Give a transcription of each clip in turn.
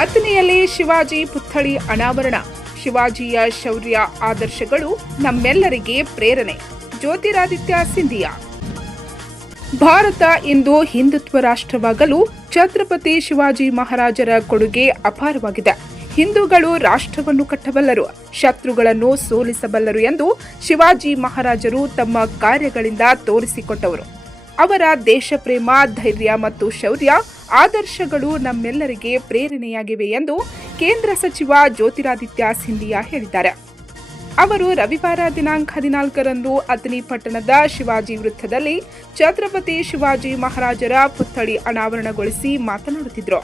ಅಥಣಿಯಲ್ಲಿ ಶಿವಾಜಿ ಪುತ್ಥಳಿ ಅನಾವರಣ. ಶಿವಾಜಿಯ ಶೌರ್ಯ ಆದರ್ಶಗಳು ನಮ್ಮೆಲ್ಲರಿಗೆ ಪ್ರೇರಣೆ. ಜ್ಯೋತಿರಾದಿತ್ಯ ಸಿಂಧಿಯಾ. ಭಾರತ ಇಂದು ಹಿಂದುತ್ವ ರಾಷ್ಟ್ರವಾಗಲು ಛತ್ರಪತಿ ಶಿವಾಜಿ ಮಹಾರಾಜರ ಕೊಡುಗೆ ಅಪಾರವಾಗಿದೆ. ಹಿಂದೂಗಳು ರಾಷ್ಟ್ರವನ್ನು ಕಟ್ಟಬಲ್ಲರು, ಶತ್ರುಗಳನ್ನು ಸೋಲಿಸಬಲ್ಲರು ಎಂದು ಶಿವಾಜಿ ಮಹಾರಾಜರು ತಮ್ಮ ಕಾರ್ಯಗಳಿಂದ ತೋರಿಸಿಕೊಟ್ಟವರು. ಅವರ ದೇಶಪ್ರೇಮ, ಧೈರ್ಯ ಮತ್ತು ಶೌರ್ಯ ಆದರ್ಶಗಳು ನಮ್ಮೆಲ್ಲರಿಗೆ ಪ್ರೇರಣೆಯಾಗಿವೆ ಎಂದು ಕೇಂದ್ರ ಸಚಿವ ಜ್ಯೋತಿರಾದಿತ್ಯ ಸಿಂಧಿಯಾ ಹೇಳಿದ್ದಾರೆ. ಅವರು ರವಿವಾರ ದಿನಾಂಕ 14ರಂದು ಅಥಣಿ ಪಟ್ಟಣದ ಶಿವಾಜಿ ವೃತ್ತದಲ್ಲಿ ಛತ್ರಪತಿ ಶಿವಾಜಿ ಮಹಾರಾಜರ ಪುತ್ಥಳಿ ಅನಾವರಣಗೊಳಿಸಿ ಮಾತನಾಡುತ್ತಿದ್ದರು.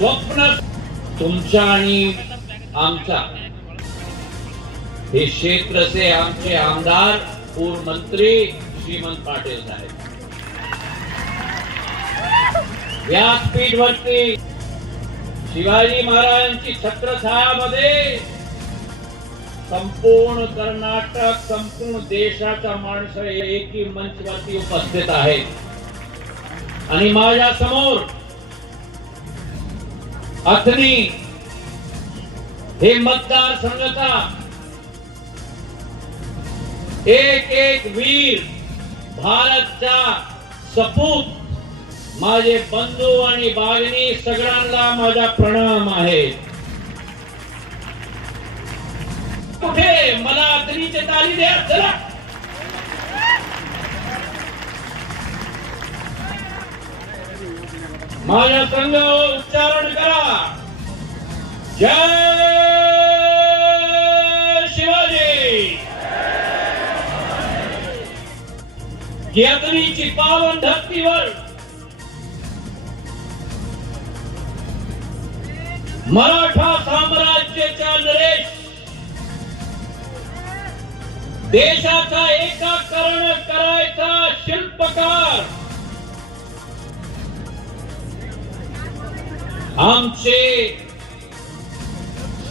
स्वप्न तुमच्या आणि आमच्या हे क्षेत्र से आमचे आमदार पूर्व मंत्री श्रीमंत पाटील साहेब व्यासपीठवरती शिवाजी महाराजांची छत्रछायामध्ये संपूर्ण कर्नाटक, संपूर्ण देशाचा माणसं एकी मंचवरती उपस्थित आहेत आणि माझ्या समोर ಅಥಣಿ हे मतदारसंघाचा एक वीर भारतचा सपूत माझे बंधू आणि भगिनी सगळ्यांना माझा प्रणाम आहे. कुठे मला ಅಥಣಿचे ताली द्या चला. माझ्या संघ उच्चारण करा. जय शिवाजी. અથણીची पावन धरतीवर मराठा साम्राज्याचा नरेश देशाचा एकीकरण करायचा शिल्पकार आमचे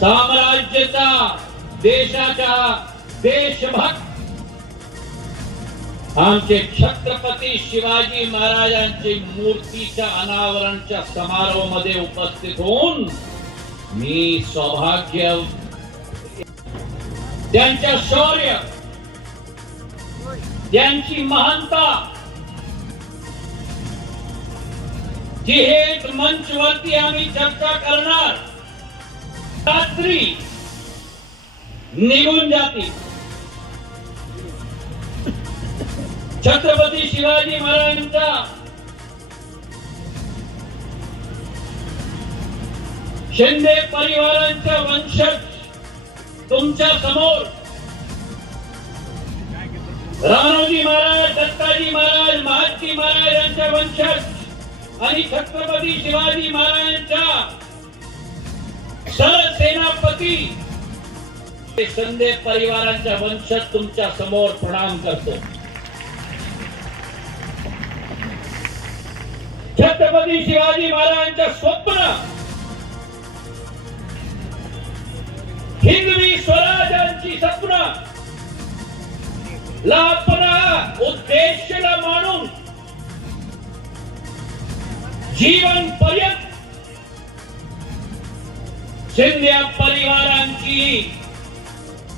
साम्राज्याचा देशाचा देशभक्त आमचे छत्रपती शिवाजी महाराजांची मूर्तीच्या अनावरणच्या समारोहामध्ये उपस्थित होऊन मी सौभाग्य त्यांच्या शौर्य, त्यांची महानता जी एक मंचवरती आम्ही चर्चा करणार रात्री निघून जातील. छत्रपती शिवाजी महाराजांचा शिंदे परिवारांचा वंशज तुमच्या समोर राणोजी महाराज, दत्ताजी महाराज, महाजी महाराज यांच्या वंशज आणि छत्रपती शिवाजी महाराजांच्या सरसेनापती शिंदे परिवारांच्या वंशज तुमच्या समोर प्रणाम करतो. छत्रपती शिवाजी महाराजांच्या स्वप्न हिंदवी स्वराज्याची स्वप्न लापना उद्देशाला मानून जीवन पर्यंत शिंदे परिवारांची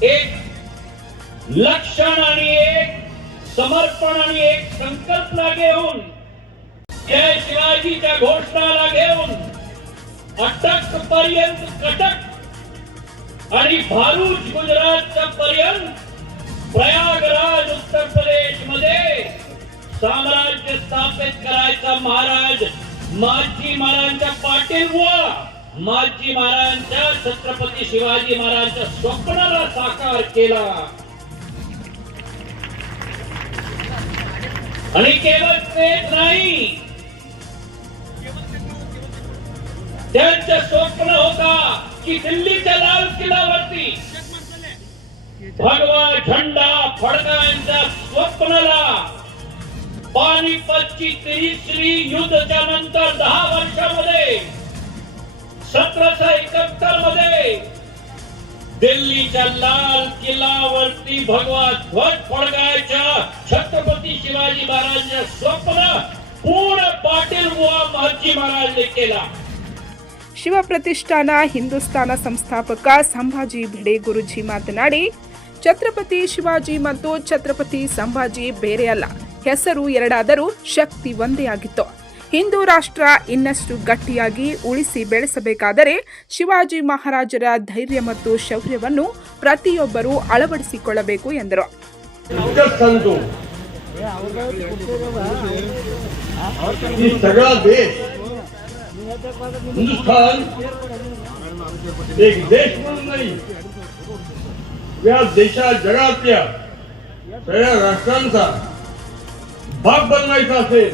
एक लक्षण आणि एक समर्पण आणि एक संकल्पना घेऊन जय शिवाजीच्या घोषणाला घेऊन अटक पर्यंत कटक आणि भारूच गुजरात पर्यंत प्रयागराज उत्तर प्रदेश मध्ये साम्राज्य स्थापित करायचा महाराज महाजी महाराजांच्या पाटील व महाजी महाराजांच्या छत्रपती शिवाजी महाराजांच्या स्वप्नाला साकार केला. आणि केवळ तेच नाही, त्यांचं स्वप्न होता की दिल्लीच्या लाल किल्ल्यावरती भगवा झेंडा फडकायच्या स्वप्नाला पानिपतची तिसरी युद्धाच्या नंतर 10 वर्षामध्ये 1771 मध्ये दिल्लीच्या लाल किल्ल्यावरती भगवा ध्वज फडकायच्या छत्रपती शिवाजी महाराजांचे स्वप्न पूर्ण पाटील बुवा महाजी महाराज केला. ಶಿವಪ್ರತಿಷ್ಠಾನ ಹಿಂದೂಸ್ತಾನ ಸಂಸ್ಥಾಪಕ ಸಂಭಾಜಿ ಭಿಡೆ ಗುರುಜಿ ಮಾತನಾಡಿ, ಛತ್ರಪತಿ ಶಿವಾಜಿ ಮತ್ತು ಛತ್ರಪತಿ ಸಂಭಾಜಿ ಬೇರೆ ಅಲ್ಲ, ಹೆಸರು ಎರಡಾದರೂ ಶಕ್ತಿ ಒಂದೇ ಆಗಿತ್ತು. ಹಿಂದೂ ರಾಷ್ಟ್ರ ಇನ್ನಷ್ಟು ಗಟ್ಟಿಯಾಗಿ ಉಳಿಸಿ ಬೆಳೆಸಬೇಕಾದರೆ ಶಿವಾಜಿ ಮಹಾರಾಜರ ಧೈರ್ಯ ಮತ್ತು ಶೌರ್ಯವನ್ನು ಪ್ರತಿಯೊಬ್ಬರೂ ಅಳವಡಿಸಿಕೊಳ್ಳಬೇಕು ಎಂದರು. हिंदुस्थान एक देश म्हणून नाही, या जगातल्या सगळ्या राष्ट्रांचा भाग बनवायचा असेल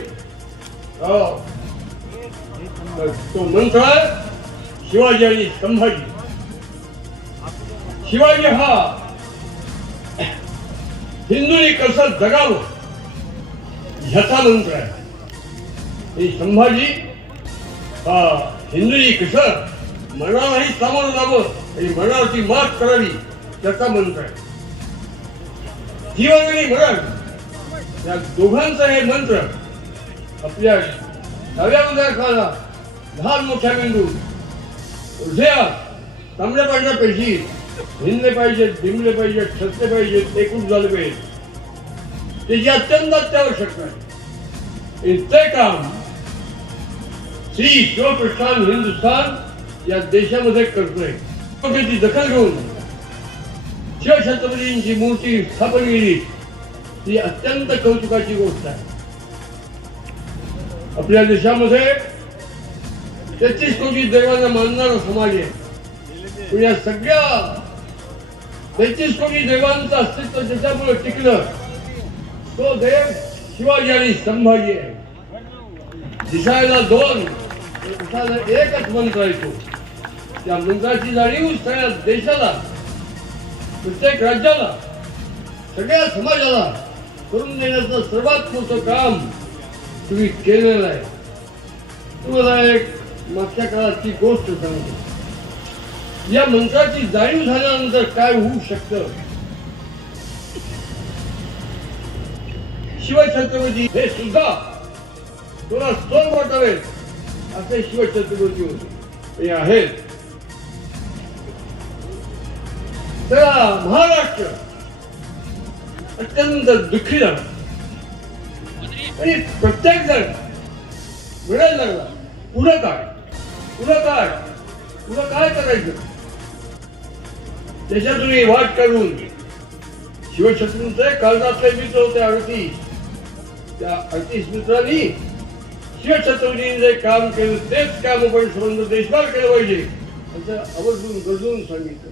तो मंत्र आहे शिवाजी आणि संभाजी. शिवाजी हा हिंदूंनी कसं जगावं ह्याचा मंत्र आहे. संभाजी हिंदूंनी कसं मनालाही सामोरं जावं आणि मनावरती मात करावी त्याचा मंत्र आहे. जीवन आणि मरण या दोघांचा हे मंत्र आपल्या डाव्या उदयाखाला लहान मोठ्या बिंदू हृदयात तांबड्या पांढऱ्या पेशी भिनले पाहिजेत, भिमले पाहिजेत, ठसले पाहिजेत, एकूण झाले पाहिजे. त्याची अत्यंत अत्यावश्यकता आहे. ते काम श्री शिवप्रतिष्ठान हिंदुस्थान या देशामध्ये करतोय. त्याची दखल घेऊन शिवछत्रपतींची मूर्ती स्थापन केली ही अत्यंत कौतुकाची गोष्ट आहे. आपल्या देशामध्ये 33 कोटी देवांना मानणारा समाज आहे. पण या सगळ्या 33 कोटी देवांचं अस्तित्व ज्याच्यामुळे टिकलं तो देव शिवाजी आणि संभाजी आहे. दिसायला दोन, एकच मंत्र येतो. त्या मंत्राची जाणीव सगळ्या देशाला, प्रत्येक राज्याला, सगळ्या समाजाला करून देण्याचं सर्वात मोठं काम तुम्ही केलेलं आहे. तुम्हाला एक मागच्या काळाची गोष्ट सांगतो. या मंत्राची जाणीव झाल्यानंतर काय होऊ शकतं. शिवछत्रपती हे सुद्धा तुला सोन वाटावेत असे शिवछत्रपती होते, हे आहेत. तेव्हा महाराष्ट्र अत्यंत दुःखी झाला आणि प्रत्येक जण मिळायला लागला पुढं काय करायचं. त्याच्यातून वाट काढून शिवछत्रपतींचे काळजातले मित्र होते 38. त्या 38 मित्रांनी शिवछत्रपतींनी जे काम केलं तेच काम आपण संबंध देशभर केलं पाहिजे असं आवर्जून गरजून सांगितलं.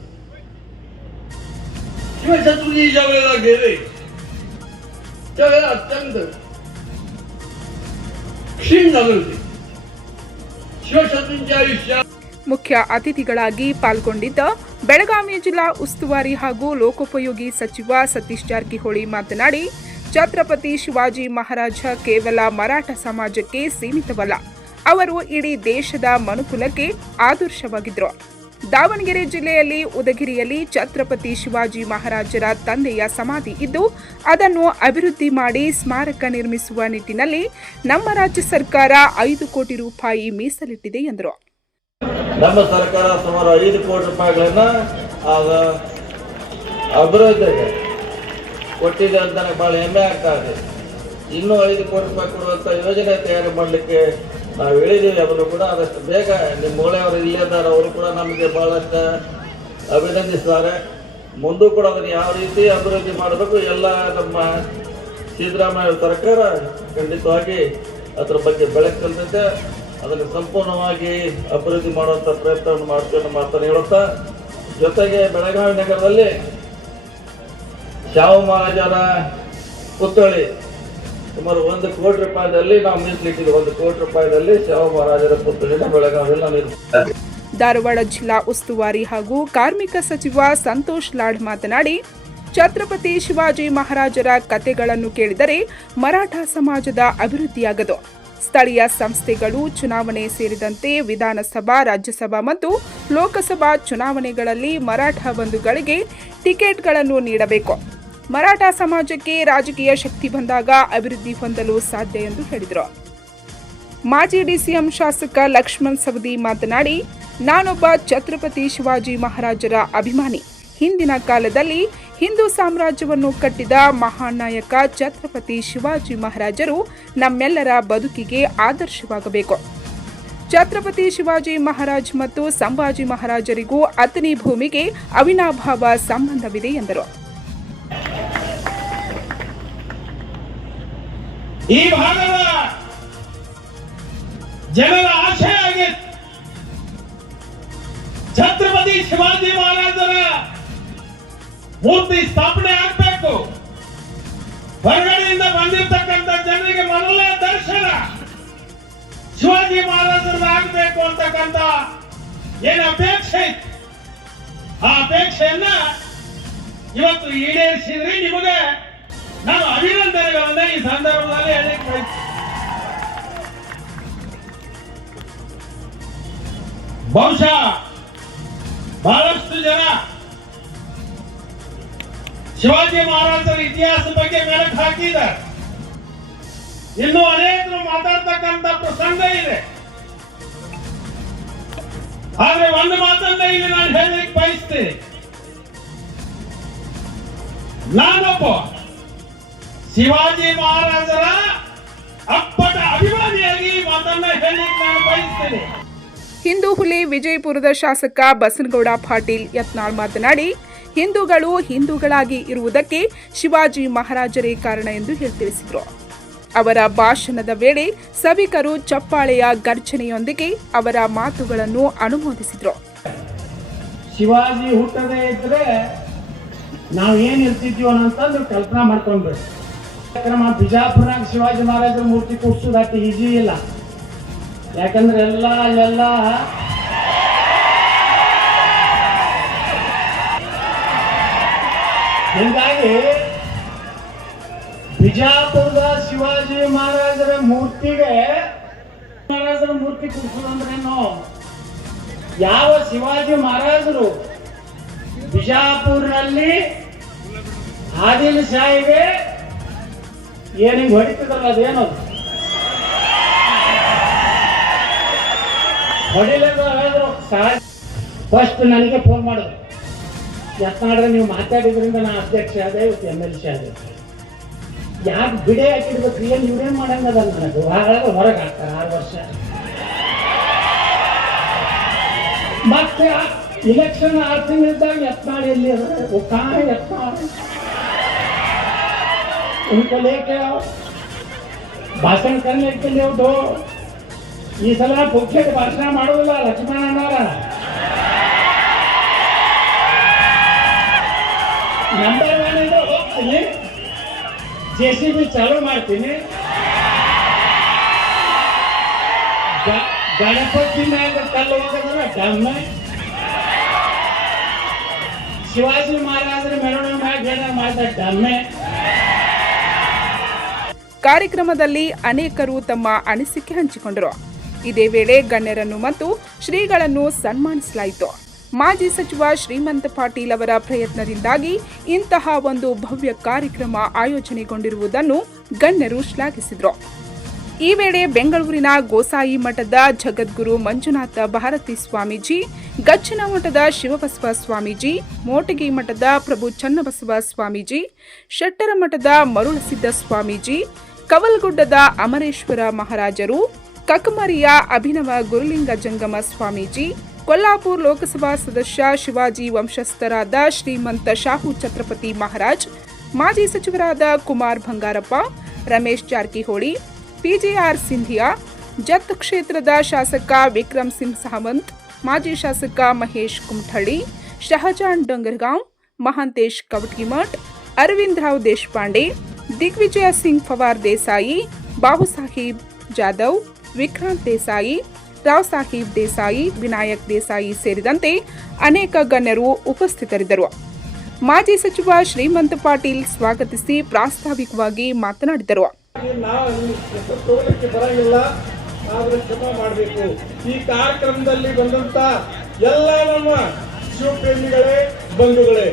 शिवछत्रपती ज्या वेळेला गेले त्यावेळेला अत्यंत क्षीण झाले होते. शिवछत्रपतींच्या आयुष्यात ಮುಖ್ಯ ಅತಿಥಿಗಳಾಗಿ ಪಾಲ್ಗೊಂಡಿದ್ದ ಬೆಳಗಾವಿ ಜಿಲ್ಲಾ ಉಸ್ತುವಾರಿ ಹಾಗೂ ಲೋಕೋಪಯೋಗಿ ಸಚಿವ ಸತೀಶ್ ಜಾರಕಿಹೊಳಿ ಮಾತನಾಡಿ, ಛತ್ರಪತಿ ಶಿವಾಜಿ ಮಹಾರಾಜ ಕೇವಲ ಮರಾಠ ಸಮಾಜಕ್ಕೆ ಸೀಮಿತವಲ್ಲ, ಅವರು ಇಡೀ ದೇಶದ ಮನುಕುಲಕ್ಕೆ ಆದರ್ಶವಾಗಿದ್ದರು. ದಾವಣಗೆರೆ ಜಿಲ್ಲೆಯಲ್ಲಿ ಉದಗಿರಿಯಲ್ಲಿ ಛತ್ರಪತಿ ಶಿವಾಜಿ ಮಹಾರಾಜರ ತಂದೆಯ ಸಮಾಧಿ ಇದ್ದು ಅದನ್ನು ಅಭಿವೃದ್ಧಿ ಮಾಡಿ ಸ್ಮಾರಕ ನಿರ್ಮಿಸುವ ನಿಟ್ಟಿನಲ್ಲಿ ನಮ್ಮ ರಾಜ್ಯ ಸರ್ಕಾರ 5 ಕೋಟಿ ರೂಪಾಯಿ ಮೀಸಲಿಟ್ಟಿದೆ ಎಂದರು. ನಮ್ಮ ಸರ್ಕಾರ ಸುಮಾರು 5 ಕೋಟಿ ರೂಪಾಯಿಗಳನ್ನ ಅಭಿವೃದ್ಧಿಗೆ ಕೊಟ್ಟಿದೆ ಅಂತ ನನಗೆ ಭಾಳ ಹೆಮ್ಮೆ ಆಗ್ತಾ ಇದೆ. ಇನ್ನೂ 5 ಕೋಟಿ ರೂಪಾಯಿ ಕೊಡುವಂಥ ಯೋಜನೆ ತಯಾರು ಮಾಡಲಿಕ್ಕೆ ನಾವು ಹೇಳಿದ್ದೀವಿ. ಅವರು ಕೂಡ ಆದಷ್ಟು ಬೇಗ ನಿಮ್ಮ ಮೂಳೆಯವರು ಇಲ್ಲದಾರ ಅವರು ಕೂಡ ನಮಗೆ ಭಾಳಷ್ಟು ಅಭಿನಂದಿಸ್ತಾರೆ. ಮುಂದೂ ಕೂಡ ಅದನ್ನು ಯಾವ ರೀತಿ ಅಭಿವೃದ್ಧಿ ಮಾಡಬೇಕು ಎಲ್ಲ ನಮ್ಮ ಸಿದ್ದರಾಮಯ್ಯ ಸರ್ಕಾರ ಖಂಡಿತವಾಗಿ ಅದರ ಬಗ್ಗೆ ಬೆಳಕು ಚೆಲ್ಲುತ್ತೆ. ಅದನ್ನು ಸಂಪೂರ್ಣವಾಗಿ ಅಭಿವೃದ್ಧಿ ಮಾಡುವಂಥ ಪ್ರಯತ್ನವನ್ನು ಮಾಡ್ತೀವಿ ಅಂತ ಮಾತನ್ನು ಹೇಳುತ್ತಾ, ಜೊತೆಗೆ ಬೆಳಗಾವಿ ನಗರದಲ್ಲಿ ಶಾಹು ಮಹಾರಾಜರ ಪುತ್ಥಳಿ ಸುಮಾರು 1 ಕೋಟಿ ರೂಪಾಯಿದಲ್ಲಿ ನಾವು ಮೀಸಲಿಟ್ಟಿದ್ದೀವಿ. 1 ಕೋಟಿ ರೂಪಾಯಿದಲ್ಲಿ ಶಾಹು ಮಹಾರಾಜರ ಪುತ್ಥಳಿನ ಬೆಳಗಾವಿಯಲ್ಲಿ ನಾವು ನಿರ್ಮಿಸಿದ್ದೇವೆ. ಧಾರವಾಡ ಜಿಲ್ಲಾ ಉಸ್ತುವಾರಿ ಹಾಗೂ ಕಾರ್ಮಿಕ ಸಚಿವ ಸಂತೋಷ್ ಲಾಡ್ ಮಾತನಾಡಿ, ಛತ್ರಪತಿ ಶಿವಾಜಿ ಮಹಾರಾಜರ ಕಥೆಗಳನ್ನು ಕೇಳಿದರೆ ಮರಾಠ ಸಮಾಜದ ಅಭಿವೃದ್ಧಿಯಾಗದು. ಸ್ಥಳೀಯ ಸಂಸ್ಥೆಗಳು ಚುನಾವಣೆ ಸೇರಿದಂತೆ ವಿಧಾನಸಭಾ, ರಾಜ್ಯಸಭಾ ಮತ್ತು ಲೋಕಸಭಾ ಚುನಾವಣೆಗಳಲ್ಲಿ ಮರಾಠ ಬಂಧುಗಳಿಗೆ ಟಿಕೆಟ್ಗಳನ್ನು ನೀಡಬೇಕು. ಮರಾಠ ಸಮಾಜಕ್ಕೆ ರಾಜಕೀಯ ಶಕ್ತಿ ಬಂದಾಗ ಅಭಿವೃದ್ಧಿ ಹೊಂದಲು ಸಾಧ್ಯ ಎಂದು ಹೇಳಿದರು. ಮಾಜಿ ಡಿಸಿಎಂ ಶಾಸಕ ಲಕ್ಷ್ಮಣ್ ಸವದಿ ಮಾತನಾಡಿ, ನಾನೊಬ್ಬ ಛತ್ರಪತಿ ಶಿವಾಜಿ ಮಹಾರಾಜರ ಅಭಿಮಾನಿ. ಹಿಂದಿನ ಕಾಲದಲ್ಲಿ ಹಿಂದೂ ಸಾಮ್ರಾಜ್ಯವನ್ನು ಕಟ್ಟಿದ ಮಹಾನ್ ನಾಯಕ ಛತ್ರಪತಿ ಶಿವಾಜಿ ಮಹಾರಾಜರು ನಮ್ಮೆಲ್ಲರ ಬದುಕಿಗೆ ಆದರ್ಶವಾಗಬೇಕು. ಛತ್ರಪತಿ ಶಿವಾಜಿ ಮಹಾರಾಜ್ ಮತ್ತು ಸಂಭಾಜಿ ಮಹಾರಾಜರಿಗೂ ಅತನಿ ಭೂಮಿಗೆ ಅವಿನಾಭಾವ ಸಂಬಂಧವಿದೆ ಎಂದರು. ಈ ಭಾಗದ ಜನರ ಆಶೆ ಆಗಿತ್ತು, ಛತ್ರಪತಿ ಶಿವಾಜಿ ಮಹಾರಾಜರ ಮೂರ್ತಿ ಸ್ಥಾಪನೆ ಆಗಬೇಕು. ಹೊರಗಡೆಯಿಂದ ಬಂದಿರತಕ್ಕಂಥ ಜನರಿಗೆ ಮೊದಲನೇ ದರ್ಶನ ಶಿವಾಜಿ ಮಹಾರಾಜರ ಆಗಬೇಕು ಅಂತಕ್ಕಂಥ ಏನು ಅಪೇಕ್ಷೆ ಇತ್ತು, ಆ ಅಪೇಕ್ಷೆಯನ್ನ ಇವತ್ತು ಈಡೇರಿಸಿದ್ರಿ. ನಿಮಗೆ ನಾನು ಅಭಿನಂದನೆಗಳನ್ನ ಈ ಸಂದರ್ಭದಲ್ಲಿ ಹೇಳಲಿಕ್ಕೆ ಬಯಸ್ತೀನಿ. ಬಹುಶಃ ಬಹಳಷ್ಟು ಜನ ಶಿವಾಜಿ ಮಹಾರಾಜರ ಇತಿಹಾಸ ಬಗ್ಗೆ ಮೆಲುಕು ಹಾಕಿದ್ದಾರೆ. ಇನ್ನು ಅನೇಕರು ಮಾತಾಡ್ತಕ್ಕಂಥ ಪ್ರಸಂಗ ಇದೆ. ಆದ್ರೆ ಒಂದು ಮಾತನ್ನ ಇಲ್ಲಿ ನಾನು ಹೇಳಲಿಕ್ಕೆ ಬಯಸ್ತೇನೆ. ನಾನೊಬ್ಬ ಶಿವಾಜಿ ಮಹಾರಾಜರ ಅಪ್ಪಟ ಅಭಿಮಾನಿಯಾಗಿ ಮಾತನ್ನ ಹೇಳಲಿಕ್ಕೆ ನಾನು ಬಯಸ್ತೇನೆ. ಹಿಂದೂ ಹುಲಿ ವಿಜಯಪುರದ ಶಾಸಕ ಬಸನಗೌಡ ಪಾಟೀಲ್ ಯತ್ನಾಳ್ ಮಾತನಾಡಿ, ಹಿಂದೂಗಳು ಹಿಂದೂಗಳಾಗಿ ಇರುವುದಕ್ಕೆ ಶಿವಾಜಿ ಮಹಾರಾಜರೇ ಕಾರಣ ಎಂದು ತಿಳಿಸಿದರು. ಅವರ ಭಾಷಣದ ವೇಳೆ ಸಭಿಕರು ಚಪ್ಪಾಳೆಯ ಗರ್ಜನೆಯೊಂದಿಗೆ ಅವರ ಮಾತುಗಳನ್ನು ಅನುಮೋದಿಸಿದರು. ಶಿವಾಜಿ ಹುಟ್ಟದೇ ಇದ್ರೆ ನಾವು ಏನ್ ಇರ್ತಿದ್ವಿ ಅಂತಂದು ಕಲ್ಪನಾ ಮಾಡ್ಕೊಂಡ್ಬಿಡ್ರಿ. ಬಿಜಾಪುರನಾಗ ಶಿವಾಜಿ ಮಹಾರಾಜರ ಮೂರ್ತಿ ಕೂಡ್ಸೋದು ಅಷ್ಟು ಈಜಿ ಇಲ್ಲ. ಯಾಕಂದ್ರೆ ಅಲ್ಲೆಲ್ಲ ಹೀಗಾಗಿ ಬಿಜಾಪುರದ ಶಿವಾಜಿ ಮಹಾರಾಜರ ಮೂರ್ತಿ ಕೂಡ್ಸೋದಂದ್ರೇನು, ಯಾವ ಶಿವಾಜಿ ಮಹಾರಾಜರು ಬಿಜಾಪುರ್ನಲ್ಲಿ ಆದಿಲ್ ಶಾಹಿಗೆ ಏನಿಗೆ ಹೊಡಿತಿದ್ರಲ್ಲ ಅದೇನು ಹೊಡಿಲಿದ್ರು. ಫಸ್ಟ್ ನನಗೆ ಫೋನ್ ಮಾಡಿದ್ರು, ಯತ್ನಾಡ್ರೆ ನೀವು ಮಾತಾಡಿದ್ರಿಂದ ನಾ ಅಧ್ಯಕ್ಷ ಆದೆ, ಇವತ್ತು MLC ಆದೆ. ಯಾಕೆ ಬಿಡೆ ಹಾಕಿರ್ಬೇಕು, ಏನು ಇವ್ರೇನು ಮಾಡಂಗದ ನನಗೆ ಹೊರಗೆ ಹಾಕ್ತಾರೆ 6 ವರ್ಷ. ಮತ್ತೆ इलेक्शन 6 ತಿಂಗಳಿದ್ದಾಗ यत्नाड़ ಎಲ್ಲಿ अरे वो कहाँ है यत्नाड़, उनको लेके आओ, भाषण करने के लिए दो. ಈ ಸಲ ಮುಖ್ಯ ಭಾಷಣ ಮಾಡೋದಿಲ್ಲ ಲಕ್ಷ್ಮಣನವರ. ನಂಬರ್ 1 ಇಂದ ಹೋಗ್ತೀನಿ, JCB ಚಾಲೂ ಮಾಡ್ತೀನಿ, ಗಣಪತಿ ಮ್ಯಾಗ ಕಲ್ಲು ಹೋಗೋದಲ್ಲ ಡಮ್ಮೆ, ಶಿವಾಜಿ ಮಹಾರಾಜರ ಮೆರವಣಿಗೆ ಮ್ಯಾಗ ಏನ ಮಾಡ್ದ ಡಮ್ಮೆ. ಕಾರ್ಯಕ್ರಮದಲ್ಲಿ ಅನೇಕರು ತಮ್ಮ ಅನಿಸಿಕೆ ಹಂಚಿಕೊಂಡರು. ಇದೇ ವೇಳೆ ಗಣ್ಯರನ್ನು ಮತ್ತು ಶ್ರೀಗಳನ್ನು ಸನ್ಮಾನಿಸಲಾಯಿತು. ಮಾಜಿ ಸಚಿವ ಶ್ರೀಮಂತ ಪಾಟೀಲ್ ಅವರ ಪ್ರಯತ್ನದಿಂದಾಗಿ ಇಂತಹ ಒಂದು ಭವ್ಯ ಕಾರ್ಯಕ್ರಮ ಆಯೋಜನೆಗೊಂಡಿರುವುದನ್ನು ಗಣ್ಯರು ಶ್ಲಾಘಿಸಿದರು. ಈ ವೇಳೆ ಬೆಂಗಳೂರಿನ ಗೋಸಾಯಿ ಮಠದ ಜಗದ್ಗುರು ಮಂಜುನಾಥ ಭಾರತಿ ಸ್ವಾಮೀಜಿ, ಗಚ್ಚಿನ ಮಠದ ಶಿವಬಸವ ಸ್ವಾಮೀಜಿ, ಮೋಟಗಿ ಮಠದ ಪ್ರಭು ಚನ್ನಬಸವ ಸ್ವಾಮೀಜಿ, ಶೆಟ್ಟರ ಮಠದ ಮರುಳಸಿದ್ದ ಸ್ವಾಮೀಜಿ, ಕವಲ್ಗುಡ್ಡದ ಅಮರೇಶ್ವರ ಮಹಾರಾಜರು, ಕಕಮರಿಯ ಅಭಿನವ ಗುರುಲಿಂಗ ಜಂಗಮ ಸ್ವಾಮೀಜಿ, ಕೊಲ್ಲಾಪುರ ಲೋಕಸಭಾ ಸದಸ್ಯ ಶಿವಾಜಿ ವಂಶಸ್ಥರಾದ ಶ್ರೀಮಂತ ಶಾಹು ಛತ್ರಪತಿ ಮಹಾರಾಜ್, ಮಾಜಿ ಸಚಿವರಾದ ಕುಮಾರ್ ಬಂಗಾರಪ್ಪ, ರಮೇಶ್ ಜಾರಕಿಹೊಳಿ, PJR ಸಿಂಧಿಯಾ, ಜತ್ ಕ್ಷೇತ್ರದ ಶಾಸಕ ವಿಕ್ರಮ್ ಸಿಂಗ್ ಸಾವಂತ್, ಮಾಜಿ ಶಾಸಕ ಮಹೇಶ್ ಕುಮಠಳ್ಳಿ, ಶಹಜಾನ್ ಡಂಗರ್ಗಾಂವ್, ಮಹಾಂತೇಶ್ ಕವಟಗಿಮಠ್, ಅರವಿಂದ್ ರಾವ್ ದೇಶಪಾಂಡೆ, ದಿಗ್ವಿಜಯ ಸಿಂಗ್ ಪವಾರ್ ದೇಸಾಯಿ, ಬಾಬು ಸಾಹೇಬ್ ಜಾಧವ್, ವಿಕ್ರಾಂತ್ ದೇಸಾಯಿ, ರಾವ್ ಸಾಹೇಬ್ ದೇಸಾಯಿ, ವಿನಾಯಕ್ ದೇಸಾಯಿ ಸೇರಿದಂತೆ ಅನೇಕ ಗಣ್ಯರು ಉಪಸ್ಥಿತರಿದ್ದರು. ಮಾಜಿ ಸಚಿವ ಶ್ರೀಮಂತ ಪಾಟೀಲ್ ಸ್ವಾಗತಿಸಿ ಪ್ರಾಸ್ತಾವಿಕವಾಗಿ ಮಾತನಾಡಿದರು. ಬರಂಗಿಲ್ಲ, ಆದ್ರೆ ಕ್ಷಮ ಮಾಡಬೇಕು. ಈ ಕಾರ್ಯಕ್ರಮದಲ್ಲಿ ಬಂದಂತ ಎಲ್ಲ ನಮ್ಮ ಶಿವಪ್ರೇಮಿಗಳೇ, ಬಂಧುಗಳೇ,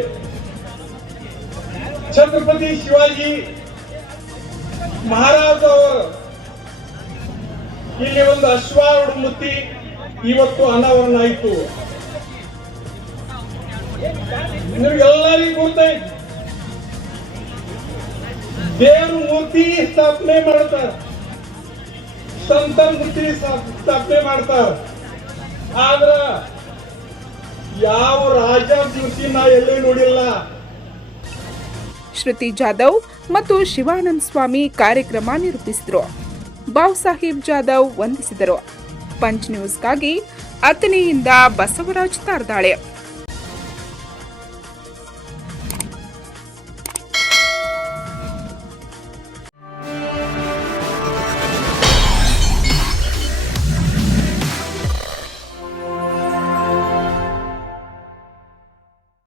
ಛತ್ರಪತಿ ಶಿವಾಜಿ ಮಹಾರಾಜ್ ಅವರು ಇಲ್ಲಿ ಒಂದು ಅಶ್ವಾರೂಢ ಮೂರ್ತಿ ಇವತ್ತು ಅನಾವರಣ ಆಯಿತು. ನಿಮ್ಗೆಲ್ಲರಿಗೂ ಗೊತ್ತೈತಿ, ದೇವ್ರ ಮೂರ್ತಿ ಸ್ಥಾಪನೆ ಮಾಡ್ತಾರ, ಸಂತ ಮೂರ್ತಿ ಸ್ಥಾಪನೆ ಮಾಡ್ತಾರ. ಆದ್ರ ಯಾವ ರಾಜ ಮೂರ್ತಿ ನಾ ಎಲ್ಲೇ ನೋಡಿಲ್ಲ. ಶ್ರುತಿ ಜಾಧವ್ ಮತ್ತು ಶಿವಾನಂದ ಸ್ವಾಮಿ ಕಾರ್ಯಕ್ರಮ ನಿರೂಪಿಸಿದರು. ಬಾವ್ ಸಾಹೇಬ್ ಜಾಧವ್ ವಂದಿಸಿದರು. ಪಂಚ್ ನ್ಯೂಸ್ಗಾಗಿ ಅಥಣಿಯಿಂದ ಬಸವರಾಜ್ ತಾರ್ದಾಳೆ.